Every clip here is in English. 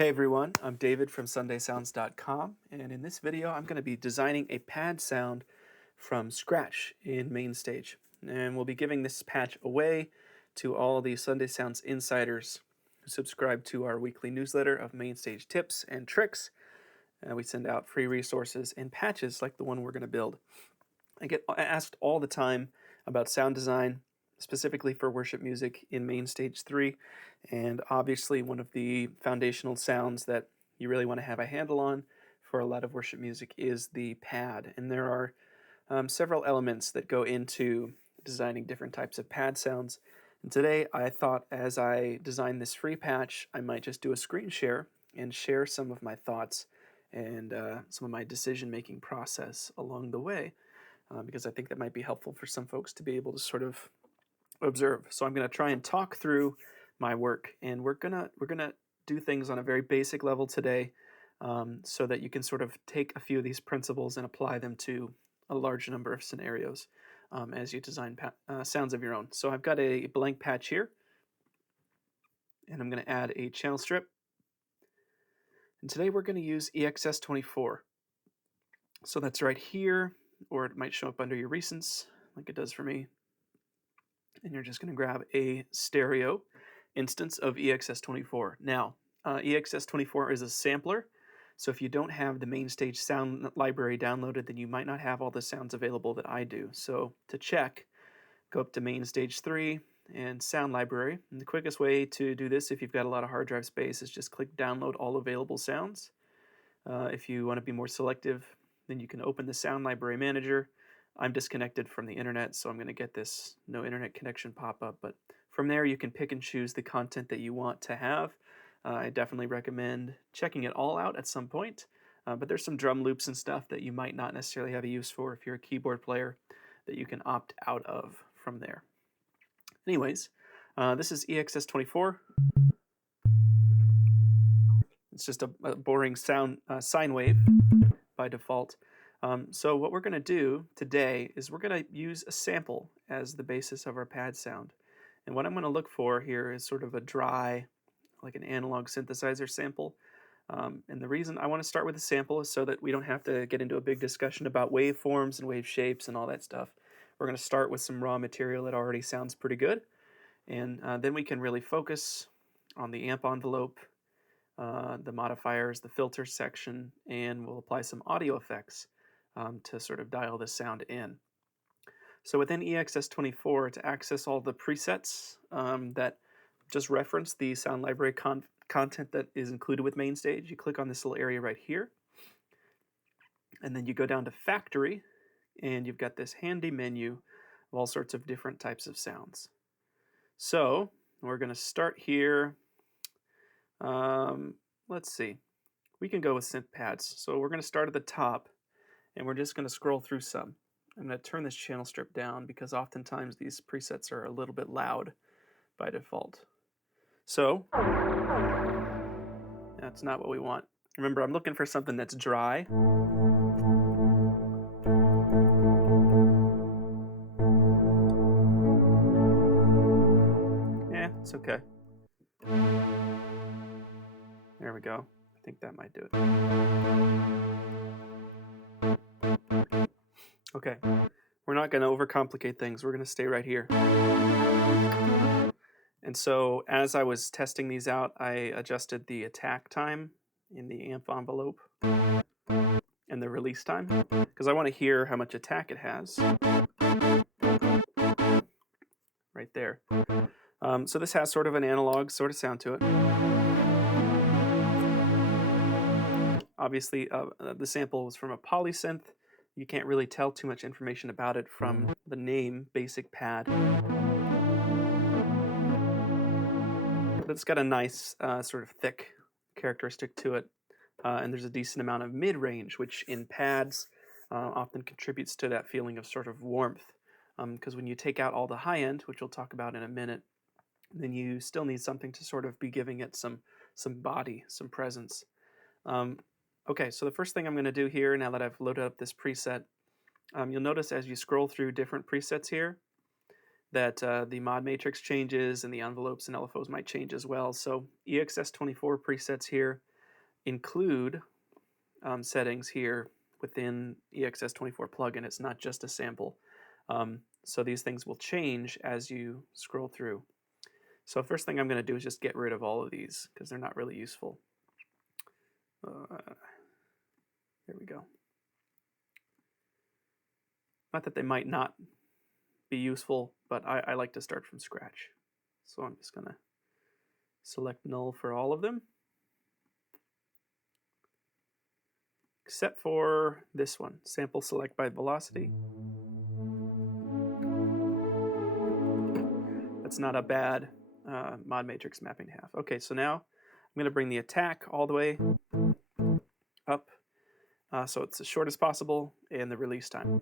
Hey everyone, I'm David from SundaySounds.com, and in this video I'm going to be designing a pad sound from scratch in MainStage. And we'll be giving this patch away to all the Sunday Sounds insiders who subscribe to our weekly newsletter of MainStage tips and tricks. We send out free resources and patches like the one we're going to build. I get asked all the time about sound design, specifically for worship music in MainStage 3, and obviously one of the foundational sounds that you really want to have a handle on for a lot of worship music is the pad. And there are several elements that go into designing different types of pad sounds. And today I thought as I design this free patch, I might just do a screen share and share some of my thoughts and some of my decision-making process along the way. Because I think that might be helpful for some folks to be able to sort of observe. So I'm going to try and talk through my work, and we're gonna do things on a very basic level today, so that you can sort of take a few of these principles and apply them to a large number of scenarios as you design sounds of your own. So I've got a blank patch here, and I'm going to add a channel strip. And today we're going to use EXS24. So that's right here, or it might show up under your recents like it does for me. And you're just going to grab a stereo instance of EXS24. Now, EXS24 is a sampler, so if you don't have the MainStage sound library downloaded, then you might not have all the sounds available that I do. So to check, go up to MainStage 3 and sound library. And the quickest way to do this, if you've got a lot of hard drive space, is just click download all available sounds. If you want to be more selective, then you can open the sound library manager. I'm disconnected from the internet, so I'm going to get this no internet connection pop up, but from there you can pick and choose the content that you want to have. I definitely recommend checking it all out at some point, but there's some drum loops and stuff that you might not necessarily have a use for if you're a keyboard player that you can opt out of from there. Anyways, this is EXS24. It's just a boring sound sine wave by default. So what we're going to do today is we're going to use a sample as the basis of our pad sound. And what I'm going to look for here is sort of a dry, like an analog synthesizer sample. And the reason I want to start with a sample is so that we don't have to get into a big discussion about waveforms and wave shapes and all that stuff. We're going to start with some raw material that already sounds pretty good. And then we can really focus on the amp envelope, the modifiers, the filter section, and we'll apply some audio effects to sort of dial this sound in. So within EXS24, to access all the presets that just reference the sound library content that is included with MainStage, you click on this little area right here, and then you go down to Factory, and you've got this handy menu of all sorts of different types of sounds. So we're going to start here. Let's see. We can go with synth pads. So we're going to start at the top, and we're just going to scroll through some. I'm going to turn this channel strip down because oftentimes these presets are a little bit loud by default. So that's not what we want. Remember, I'm looking for something that's dry. Yeah, it's okay. There we go. I think that might do it. Okay, we're not going to overcomplicate things. We're going to stay right here. And so as I was testing these out, I adjusted the attack time in the amp envelope and the release time because I want to hear how much attack it has. Right there. So this has sort of an analog sort of sound to it. Obviously, the sample was from a polysynth. You can't really tell too much information about it from the name, Basic Pad. But it's got a nice sort of thick characteristic to it. And there's a decent amount of mid-range, which in pads often contributes to that feeling of sort of warmth. Because when you take out all the high end, which we'll talk about in a minute, then you still need something to sort of be giving it some body, some presence. Okay, so the first thing I'm going to do here, now that I've loaded up this preset, you'll notice as you scroll through different presets here that the mod matrix changes and the envelopes and LFOs might change as well. So EXS24 presets here include settings here within EXS24 plugin. It's not just a sample. So these things will change as you scroll through. So first thing I'm going to do is just get rid of all of these because they're not really useful. There we go. Not that they might not be useful, but I like to start from scratch. So I'm just going to select null for all of them, except for this one, sample select by velocity. That's not a bad mod matrix mapping to have. Okay, so now I'm going to bring the attack all the way up so it's as short as possible, and the release time.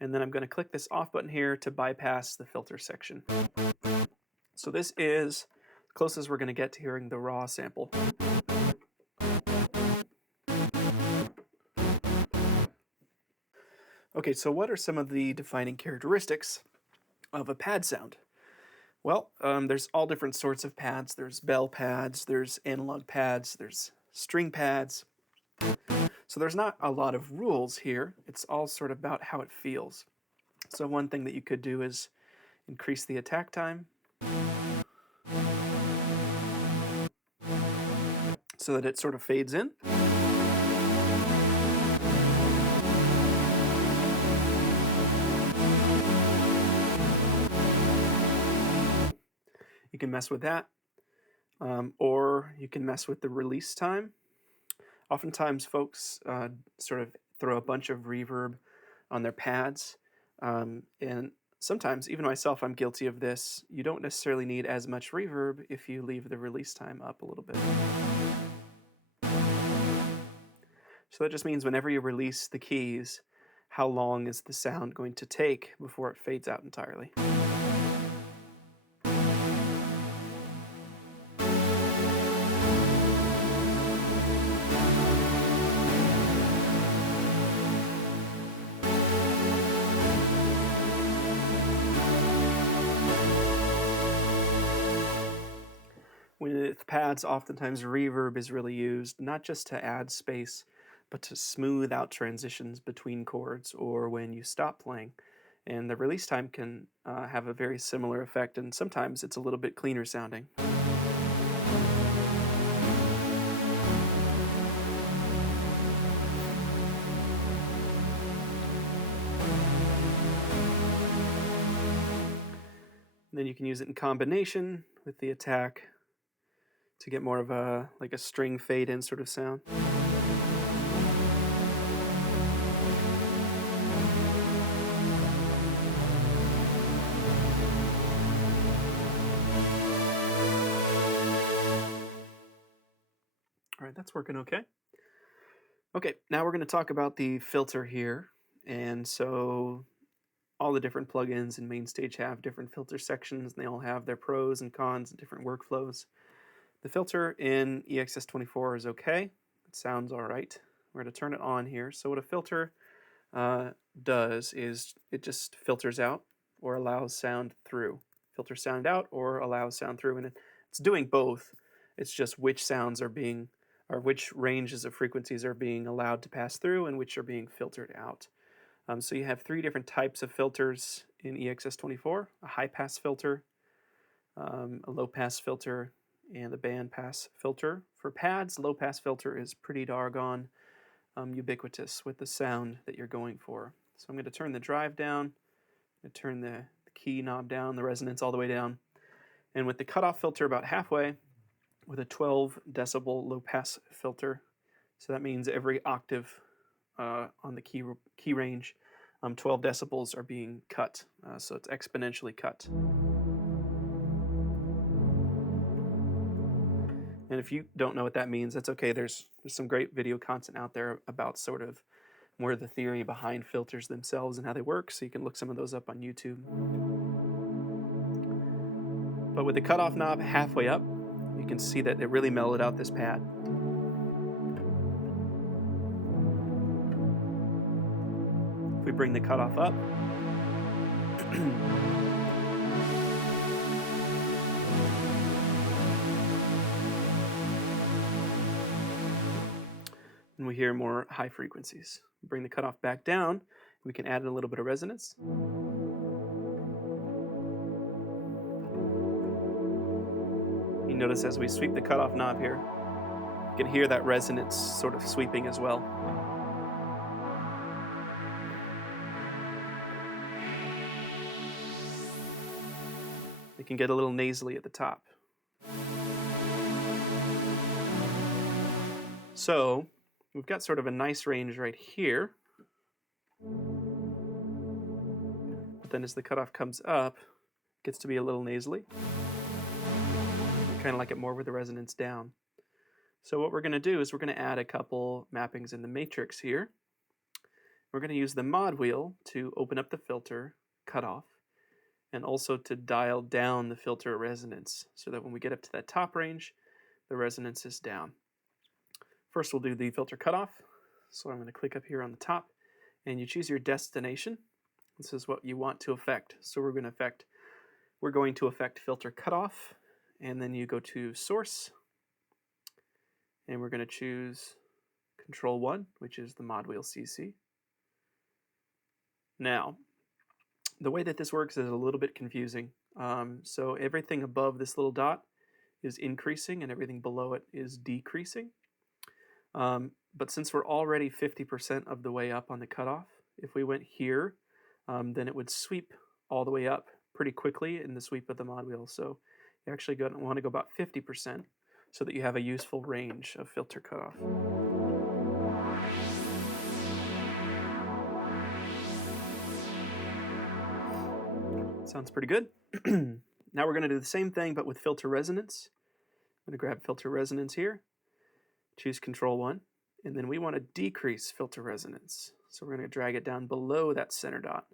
And then I'm going to click this off button here to bypass the filter section. So this is the closest we're going to get to hearing the raw sample. Okay, so what are some of the defining characteristics of a pad sound? Well, there's all different sorts of pads. There's bell pads, there's analog pads, there's string pads. So there's not a lot of rules here. It's all sort of about how it feels. So one thing that you could do is increase the attack time so that it sort of fades in. You can mess with that, or you can mess with the release time. Oftentimes folks sort of throw a bunch of reverb on their pads, and sometimes, even myself, I'm guilty of this. You don't necessarily need as much reverb if you leave the release time up a little bit. So that just means whenever you release the keys, how long is the sound going to take before it fades out entirely? With pads, oftentimes reverb is really used, not just to add space, but to smooth out transitions between chords or when you stop playing. And the release time can have a very similar effect, and sometimes it's a little bit cleaner sounding. And then you can use it in combination with the attack to get more of a like a string fade in sort of sound. All right, that's working okay. Okay, now we're going to talk about the filter here. And so all the different plugins in MainStage have different filter sections, and they all have their pros and cons and different workflows. The filter in EXS24 is okay. It sounds all right. We're going to turn it on here. So what a filter does is it just filters out or allows sound through. Filters sound out or allows sound through, and it's doing both. It's just which sounds are being, or which ranges of frequencies are being allowed to pass through and which are being filtered out. So you have three different types of filters in EXS24: a high-pass filter, a low-pass filter, and a bandpass filter. For pads, low-pass filter is pretty doggone ubiquitous with the sound that you're going for. So I'm going to turn the drive down, I'm going to turn the key knob down, the resonance all the way down, and with the cutoff filter about halfway, with a 12 decibel low-pass filter. So that means every octave on the key range, 12 decibels are being cut, so it's exponentially cut. And if you don't know what that means, that's okay. There's some great video content out there about sort of more the theory behind filters themselves and how they work, so you can look some of those up on YouTube. But with the cutoff knob halfway up, you can see that it really mellowed out this pad. If we bring the cutoff up, and we hear more high frequencies. Bring the cutoff back down, we can add in a little bit of resonance. You notice as we sweep the cutoff knob here, you can hear that resonance sort of sweeping as well. It can get a little nasally at the top. So we've got sort of a nice range right here. But then as the cutoff comes up, it gets to be a little nasally. I kind of like it more with the resonance down. So what we're going to do is we're going to add a couple mappings in the matrix here. We're going to use the mod wheel to open up the filter cutoff and also to dial down the filter resonance so that when we get up to that top range, the resonance is down. First, we'll do the filter cutoff. So I'm going to click up here on the top, and you choose your destination. This is what you want to affect. So we're going to affect filter cutoff, and then you go to source, and we're going to choose control 1, which is the mod wheel CC. Now, the way that this works is a little bit confusing. So everything above this little dot is increasing, and everything below it is decreasing. But since we're already 50% of the way up on the cutoff, if we went here, then it would sweep all the way up pretty quickly in the sweep of the mod wheel. So you actually want to go about 50% so that you have a useful range of filter cutoff. Sounds pretty good. Now we're going to do the same thing but with filter resonance. I'm going to grab filter resonance here, choose control 1, and then we want to decrease filter resonance. So we're going to drag it down below that center dot.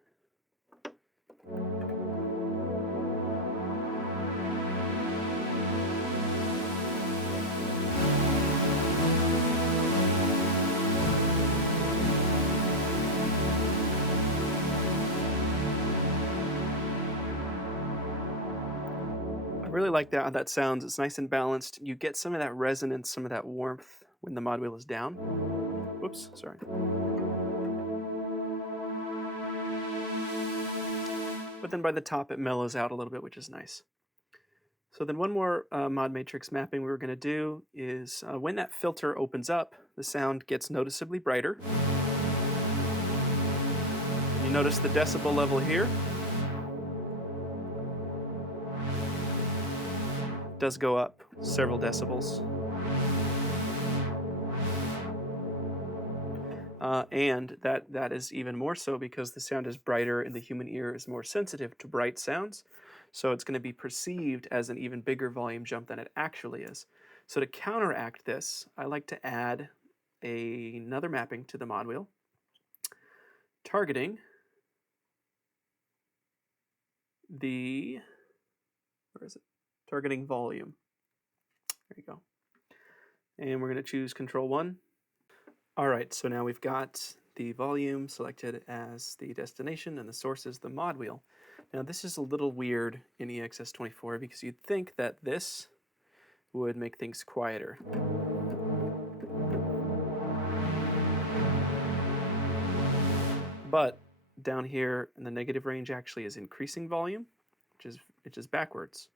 I really like that how that sounds. It's nice and balanced. You get some of that resonance, some of that warmth when the mod wheel is down. Whoops, sorry. But then by the top it mellows out a little bit, which is nice. So then one more mod matrix mapping we were going to do is when that filter opens up, the sound gets noticeably brighter. You notice the decibel level here. It does go up several decibels. And that is even more so because the sound is brighter and the human ear is more sensitive to bright sounds. So it's going to be perceived as an even bigger volume jump than it actually is. So to counteract this, I like to add another mapping to the mod wheel, targeting the, where is it? Targeting volume. There you go. And we're going to choose control 1. All right, so now we've got the volume selected as the destination and the source is the mod wheel. Now this is a little weird in EXS24 because you'd think that this would make things quieter. But down here in the negative range actually is increasing volume, which is backwards,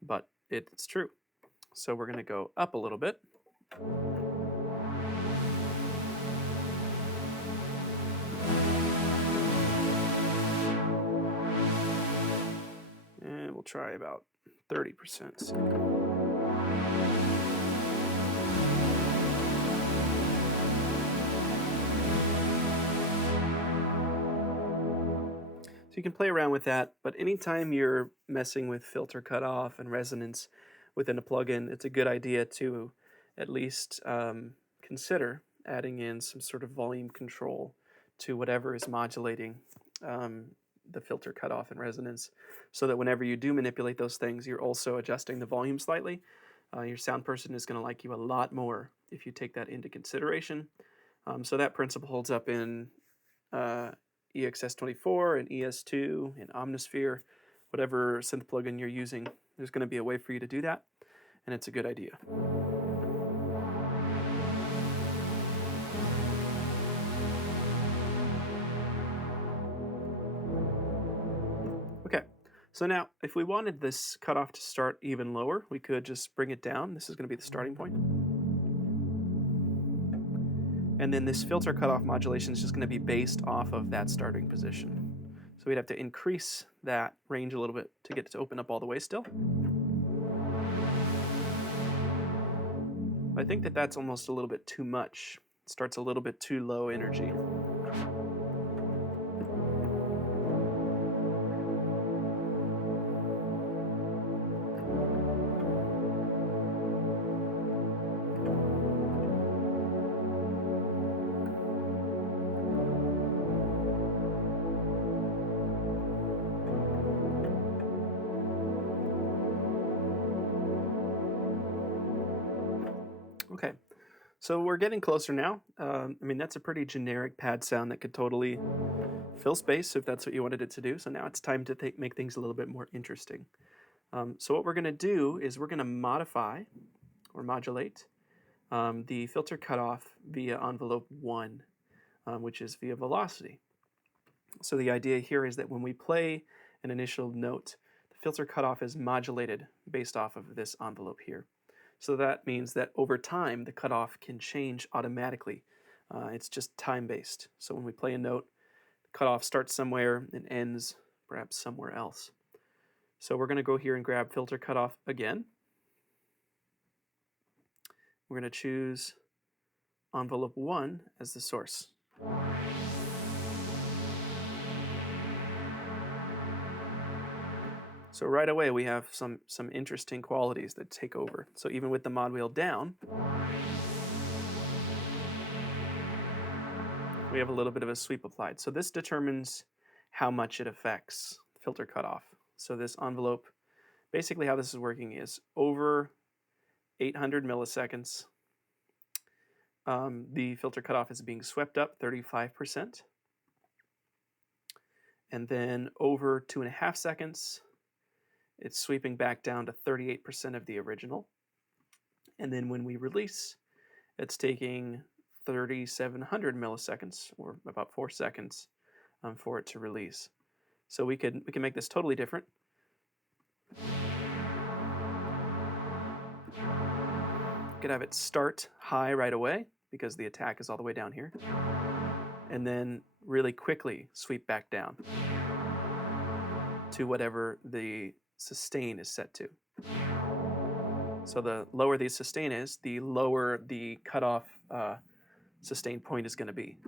but it's true. So we're going to go up a little bit. And we'll try about 30%. So you can play around with that, but anytime you're messing with filter cutoff and resonance within a plugin, it's a good idea to at least consider adding in some sort of volume control to whatever is modulating the filter cutoff and resonance, so that whenever you do manipulate those things, you're also adjusting the volume slightly. Your sound person is going to like you a lot more if you take that into consideration. So that principle holds up in EXS24 and ES2 and Omnisphere, whatever synth plugin you're using. There's going to be a way for you to do that, and it's a good idea. So now, if we wanted this cutoff to start even lower, we could just bring it down. This is going to be the starting point. And then this filter cutoff modulation is just going to be based off of that starting position. So we'd have to increase that range a little bit to get it to open up all the way still. I think that that's almost a little bit too much. It starts a little bit too low energy. Okay, so we're getting closer now. I mean, that's a pretty generic pad sound that could totally fill space if that's what you wanted it to do. So now it's time to make things a little bit more interesting. So what we're going to do is we're going to modify or modulate the filter cutoff via envelope 1, which is via velocity. So the idea here is that when we play an initial note, the filter cutoff is modulated based off of this envelope here. So that means that over time, the cutoff can change automatically. It's just time-based. So when we play a note, the cutoff starts somewhere and ends perhaps somewhere else. So we're going to go here and grab filter cutoff again. We're going to choose envelope 1 as the source. So right away we have some interesting qualities that take over. So even with the mod wheel down, we have a little bit of a sweep applied. So this determines how much it affects the filter cutoff. So this envelope, basically how this is working is over 800 milliseconds, the filter cutoff is being swept up 35%. And then over 2.5 seconds, it's sweeping back down to 38% of the original. And then when we release, it's taking 3,700 milliseconds, or about 4 seconds, for it to release. So we can make this totally different. Could have it start high right away because the attack is all the way down here, and then really quickly sweep back down to whatever the sustain is set to. So the lower the sustain is, the lower the cutoff sustain point is going to be.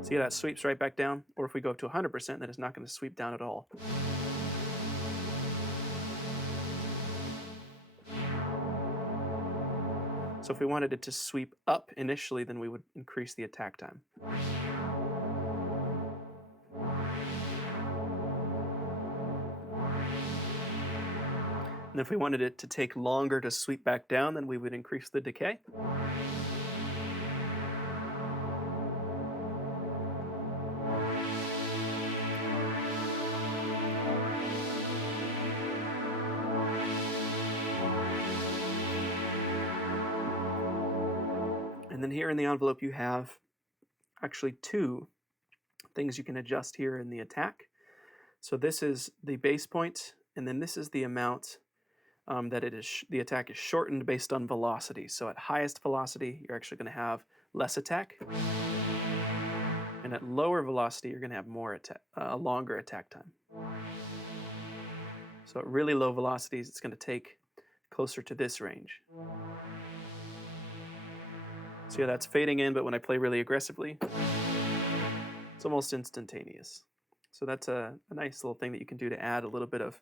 See how that sweeps right back down? Or if we go up to 100%, then it's not going to sweep down at all. So if we wanted it to sweep up initially, then we would increase the attack time. And if we wanted it to take longer to sweep back down, then we would increase the decay. And then here in the envelope you have actually 2 things you can adjust here in the attack. So this is the base point, and then this is the amount that the attack is shortened based on velocity. So at highest velocity, you're actually going to have less attack. And at lower velocity, you're going to have a longer attack time. So at really low velocities, it's going to take closer to this range. So yeah, that's fading in, but when I play really aggressively, it's almost instantaneous. So that's a nice little thing that you can do to add a little bit of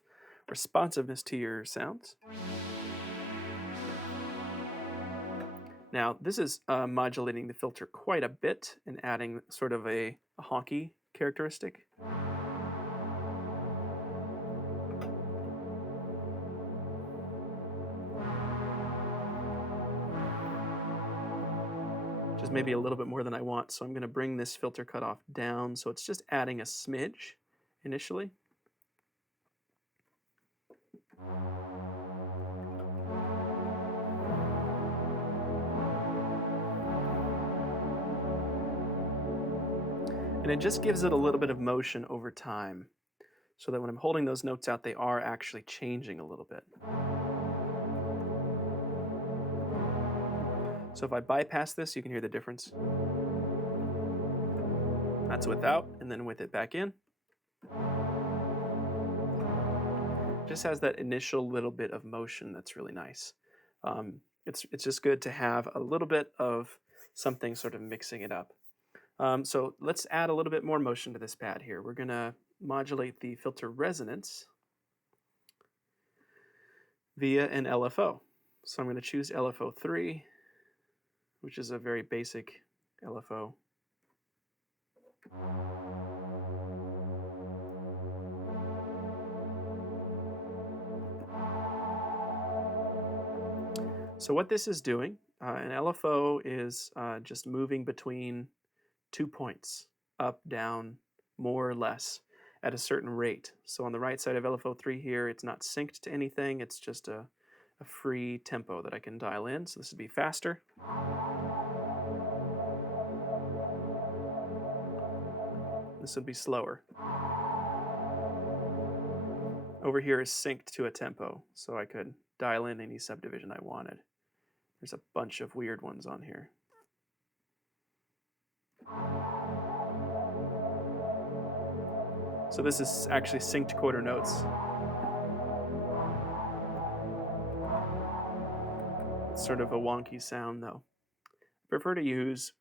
responsiveness to your sounds. Now, this is modulating the filter quite a bit and adding sort of a honky characteristic. Which is maybe a little bit more than I want, so I'm going to bring this filter cutoff down so it's just adding a smidge initially. And it just gives it a little bit of motion over time. so that when I'm holding those notes out, they are actually changing a little bit. So if I bypass this, you can hear the difference. That's without, and then with it back in. Just has that initial little bit of motion that's really nice. It's just good to have a little bit of something sort of mixing it up. So let's add a little bit more motion to this pad here. We're going to modulate the filter resonance via an LFO. So I'm going to choose LFO 3, which is a very basic LFO. So what this is doing, an LFO is just moving between 2 points, up, down, more or less, at a certain rate. So on the right side of LFO 3 here, it's not synced to anything, it's just a free tempo that I can dial in. So this would be faster. This would be slower. Over here is synced to a tempo, so I could dial in any subdivision I wanted. There's a bunch of weird ones on here. So this is actually synced quarter notes. It's sort of a wonky sound though. I prefer to use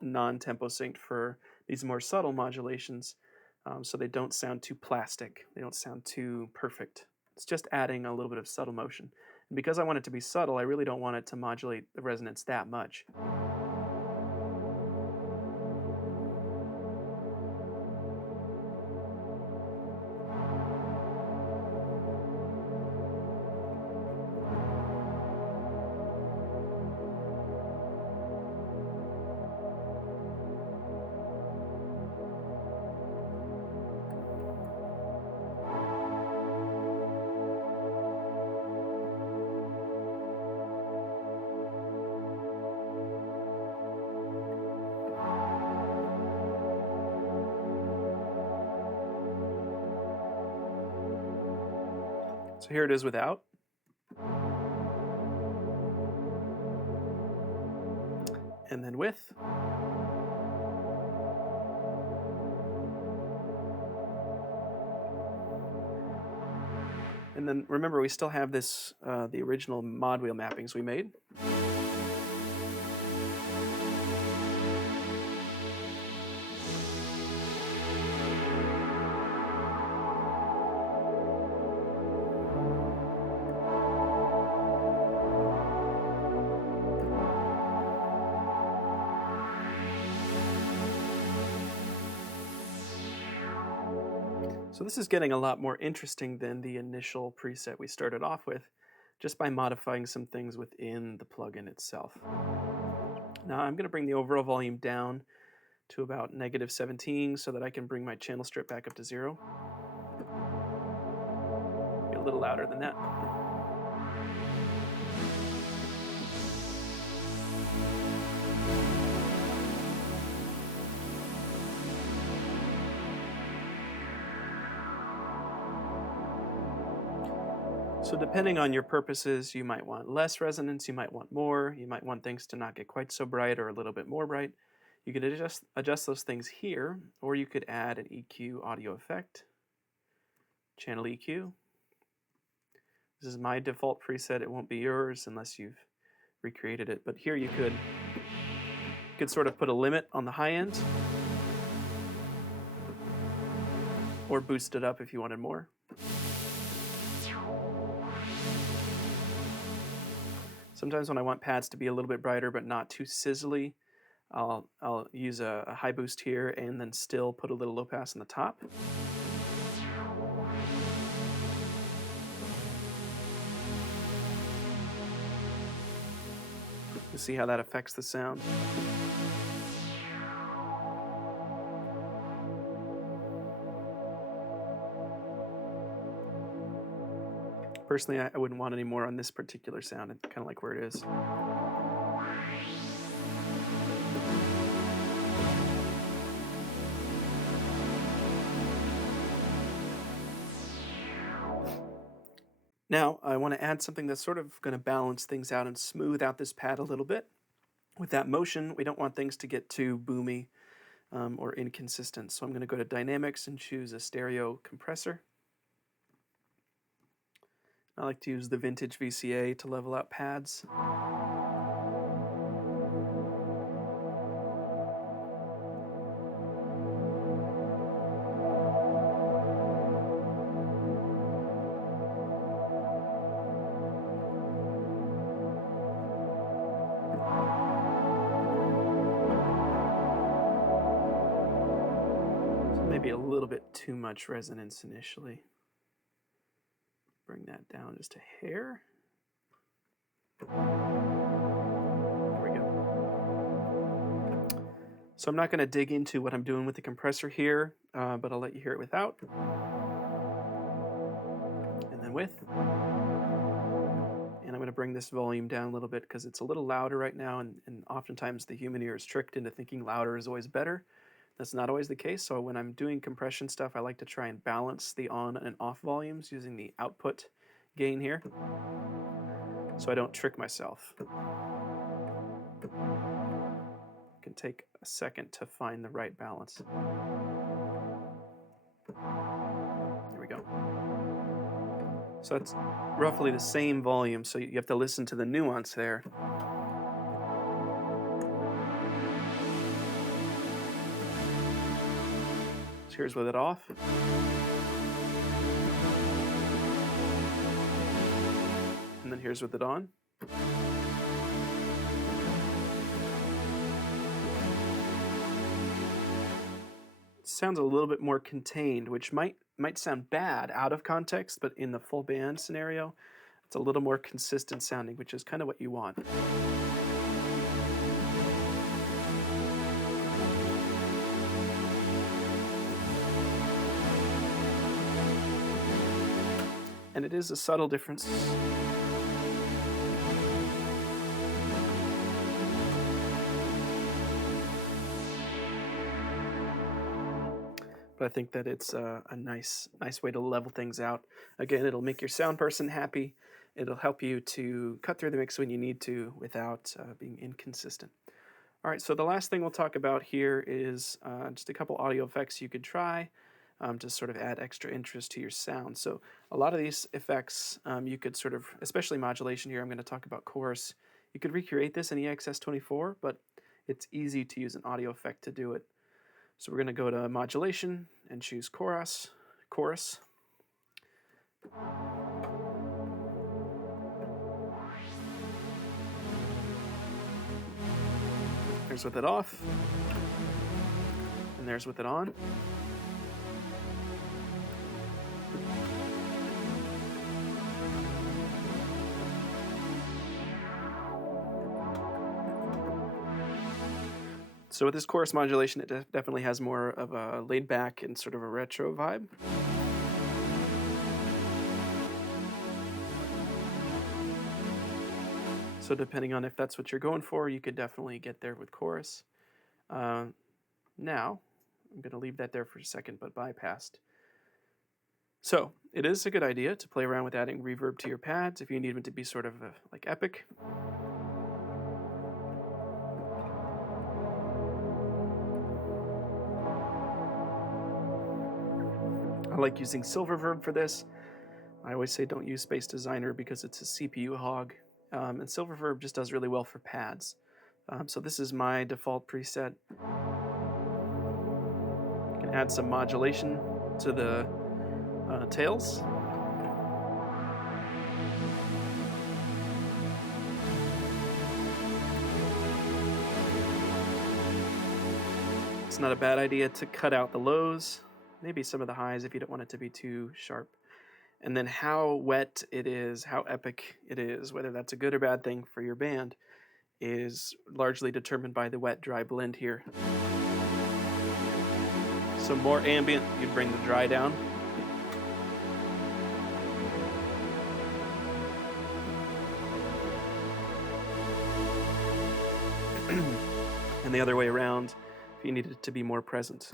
non-tempo synced for these more subtle modulations, so they don't sound too plastic. They don't sound too perfect. It's just adding a little bit of subtle motion. And because I want it to be subtle, I really don't want it to modulate the resonance that much. So here it is without. And then with. And then remember, we still have this, the original mod wheel mappings we made. So this is getting a lot more interesting than the initial preset we started off with, just by modifying some things within the plugin itself. Now I'm going to bring the overall volume down to about -17 so that I can bring my channel strip back up to 0. Be a little louder than that. So depending on your purposes, you might want less resonance, you might want more, you might want things to not get quite so bright or a little bit more bright. You could adjust those things here, or you could add an EQ audio effect, channel EQ. This is my default preset, it won't be yours unless you've recreated it, but here you could sort of put a limit on the high end, or boost it up if you wanted more. Sometimes when I want pads to be a little bit brighter but not too sizzly, I'll use a high boost here and then still put a little low pass on the top. You see how that affects the sound. Personally, I wouldn't want any more on this particular sound. It's kind of like where it is. Now I want to add something that's sort of going to balance things out and smooth out this pad a little bit. With that motion, we don't want things to get too boomy or inconsistent. So I'm going to go to Dynamics and choose a stereo compressor. I like to use the vintage VCA to level out pads. Maybe a little bit too much resonance initially. Bring that down just a hair. There we go. So I'm not going to dig into what I'm doing with the compressor here, but I'll let you hear it without. And then with. And I'm going to bring this volume down a little bit because it's a little louder right now, and oftentimes the human ear is tricked into thinking louder is always better. That's not always the case, so when I'm doing compression stuff, I like to try and balance the on and off volumes using the output gain here, so I don't trick myself. It can take a second to find the right balance. There we go. So it's roughly the same volume, so you have to listen to the nuance there. Here's with it off. And then here's with it on. It sounds a little bit more contained, which might sound bad out of context, but in the full band scenario, it's a little more consistent sounding, which is kind of what you want. And it is a subtle difference. But I think that it's a nice way to level things out. Again, it'll make your sound person happy. It'll help you to cut through the mix when you need to without being inconsistent. All right, so the last thing we'll talk about here is just a couple audio effects you could try. To sort of add extra interest to your sound. So a lot of these effects you could sort of, especially modulation here, I'm going to talk about chorus. You could recreate this in EXS24, but it's easy to use an audio effect to do it. So we're going to go to modulation and choose chorus. There's with it off, and there's with it on. So with this chorus modulation, it definitely has more of a laid back and sort of a retro vibe. So depending on if that's what you're going for, you could definitely get there with chorus. Now, I'm going to leave that there for a second, but bypassed. So it is a good idea to play around with adding reverb to your pads if you need them to be sort of like epic. I like using Silververb for this. I always say don't use Space Designer because it's a CPU hog, and Silververb just does really well for pads. So this is my default preset. You can add some modulation to the tails. It's not a bad idea to cut out the lows, maybe some of the highs if you don't want it to be too sharp. And then how wet it is, how epic it is, whether that's a good or bad thing for your band, is largely determined by the wet-dry blend here. So more ambient, you'd bring the dry down. And the other way around, if you needed it to be more present.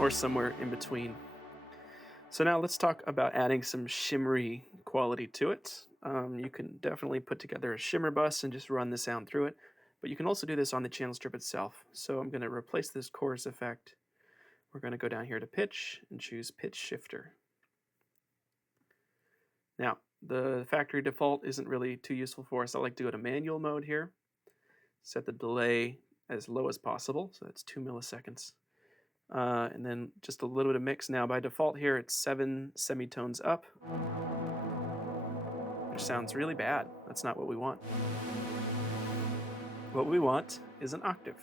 or somewhere in between. So now let's talk about adding some shimmery quality to it. You can definitely put together a shimmer bus and just run the sound through it, but you can also do this on the channel strip itself. So I'm going to replace this chorus effect. We're going to go down here to pitch and choose pitch shifter. Now, the factory default isn't really too useful for us. I like to go to manual mode here, set the delay as low as possible, so that's 2 milliseconds. And then just a little bit of mix. Now by default here it's 7 semitones up, which sounds really bad. That's not what we want. What we want is an octave.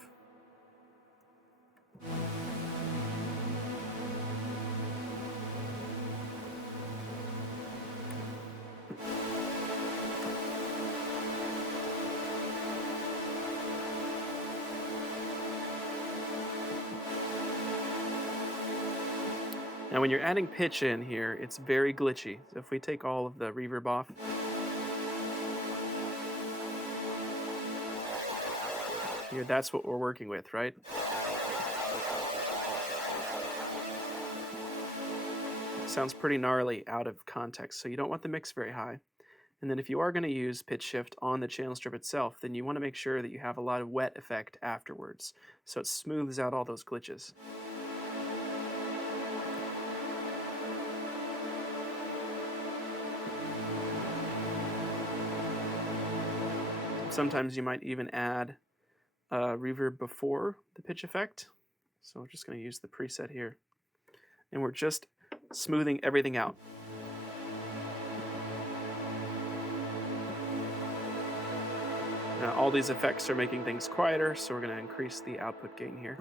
Now when you're adding pitch in here, it's very glitchy. So if we take all of the reverb off, here, that's what we're working with, right? It sounds pretty gnarly out of context, so you don't want the mix very high. And then if you are going to use pitch shift on the channel strip itself, then you want to make sure that you have a lot of wet effect afterwards, so it smooths out all those glitches. Sometimes you might even add reverb before the pitch effect. So we're just going to use the preset here. And we're just smoothing everything out. Now all these effects are making things quieter, so we're going to increase the output gain here.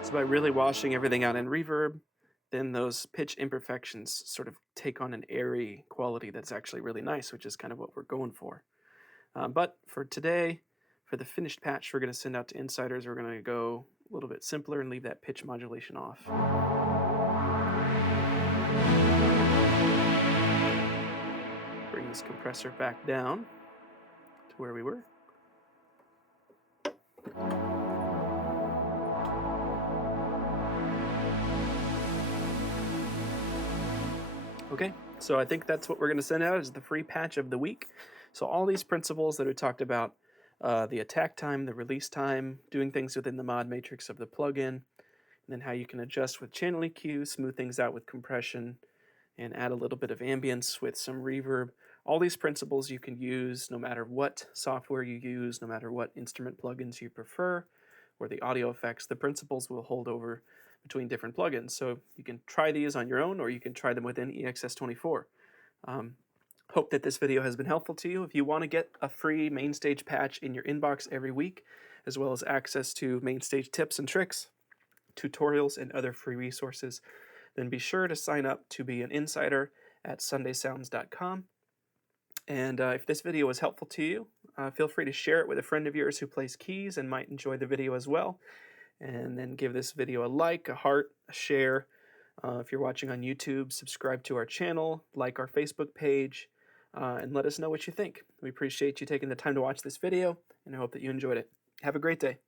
So by really washing everything out in reverb, then those pitch imperfections sort of take on an airy quality that's actually really nice, which is kind of what we're going for. But for today, for the finished patch we're going to send out to insiders, we're going to go a little bit simpler and leave that pitch modulation off. Bring this compressor back down to where we were. Okay, so I think that's what we're going to send out as the free patch of the week. So all these principles that we talked about, the attack time, the release time, doing things within the mod matrix of the plugin, and then how you can adjust with channel EQ, smooth things out with compression, and add a little bit of ambience with some reverb. All these principles you can use no matter what software you use, no matter what instrument plugins you prefer, or the audio effects. The principles will hold over between different plugins. So you can try these on your own, or you can try them within EXS24. Hope that this video has been helpful to you. If you want to get a free MainStage patch in your inbox every week, as well as access to MainStage tips and tricks, tutorials, and other free resources, then be sure to sign up to be an insider at sundaysounds.com. And if this video was helpful to you, feel free to share it with a friend of yours who plays keys and might enjoy the video as well. And then give this video a like, a heart, a share. If you're watching on YouTube, subscribe to our channel, like our Facebook page, and let us know what you think. We appreciate you taking the time to watch this video, and I hope that you enjoyed it. Have a great day.